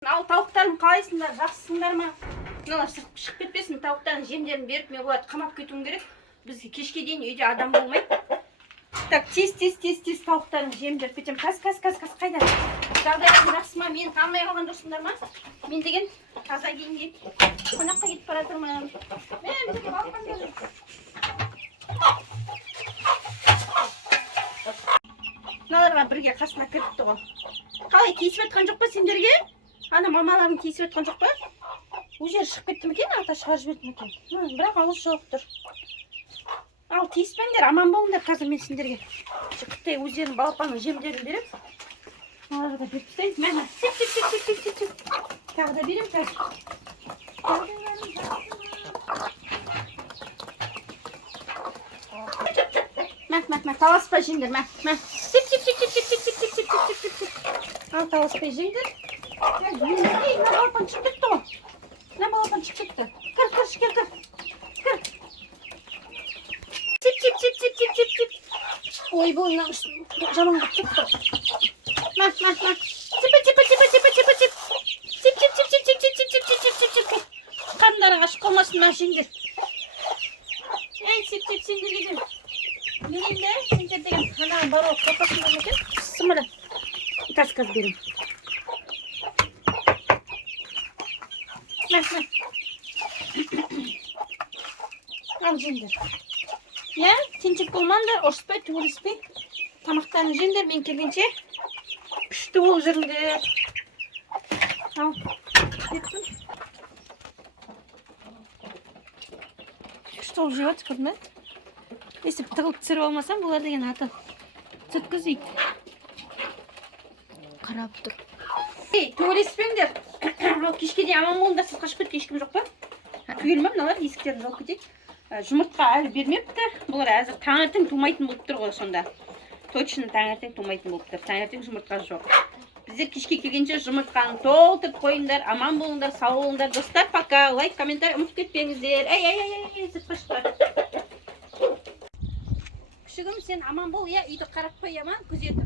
Ал тауықтарым қалайсыңдар, жақсысыңдар ма? Мыналар сыртқа шығып кетпесін, тауықтардың жемдерін беріп, мен оларды қамап кетуім керек. Бізге кешке дейін үйде адам болмайды. Так, тез тауықтардың жем беріп кетем. Қас, қайда? Жағдайларың жақсы ма? Мені танымай қалған жоқсыңдар ма? Мен деген таза киінген қонаққа кетіп бара жатырмын. Мыналарға бірге қасына кіріпті ғой. Қалай, тиісіп жатқан жоқ па сендерге? Ана мамаларың тиісіп жатқан жоқ па? Ол жер шығып кетті ме екен, ата шығарып жіберді ме екен? Бірақ ауыз жоқ тұр. Ал тиіспеңдер, аман болыңдар, қазір мен сендерге қытай өздерінің балапанның жемдерін беріп. Оларға да беріп тастаймын. Мәні, сеп. Тағы да берем қазір. Мәк, таласпай жеңдер, мәк. Сеп. Ал таласпай жеңдер. Мына балапан шығып кетті ғой. Кір. Сеп. Ой, бұл жаман қып кетті. Мәк. Сеп. Қарындарың ашып қалмасын, мәк жеңдер. Әй, сеп, сендерге де. Мен енді сендер деген анаған бару қорқасыңдар ма екен? Сымыры. Каз берем. Мәк. Ал жеңдер. Я, тентек болмаңдар, ұрыспай, төбелеспей. Тамақтарын жеңдер, мен келгенше күшті болып жүріңдер. Ал, кеттім. Күшті болып жүреді, көрдің бе? Есіп тығылып түсіріп алмасам, бұлар деген аты түткізейді. Қарап тұр. Төбелеспеңдер. Кешке дейін аман болыңдар, сіз қашып кеткен ешкім жоқ па? Түгел ме мыналар, есіктерін жауып кетейік. Жұмыртқа әлі бермепті. Бұлар әзір таңертең тумайтын болып тұр ғой сонда. Точно таңертең тумайтын болып тұр. Таңертең жұмыртқа жоқ. Біздер кешке келгенше жұмыртқаны толтырып қойыңдар, аман болыңдар, сау болыңдар. Достар, пока. Лайк, комментарий ұмытып кетпеңіздер. Эй, сыртқа шықпа. Күшігім, сен аман бол, үйді қарап қой, аман, күзетіп.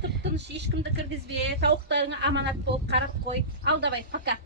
Тып-тыныш, ешкімді кіргізбе, тауықтарыңа аманат болып қарап қой. Ал давай, пока.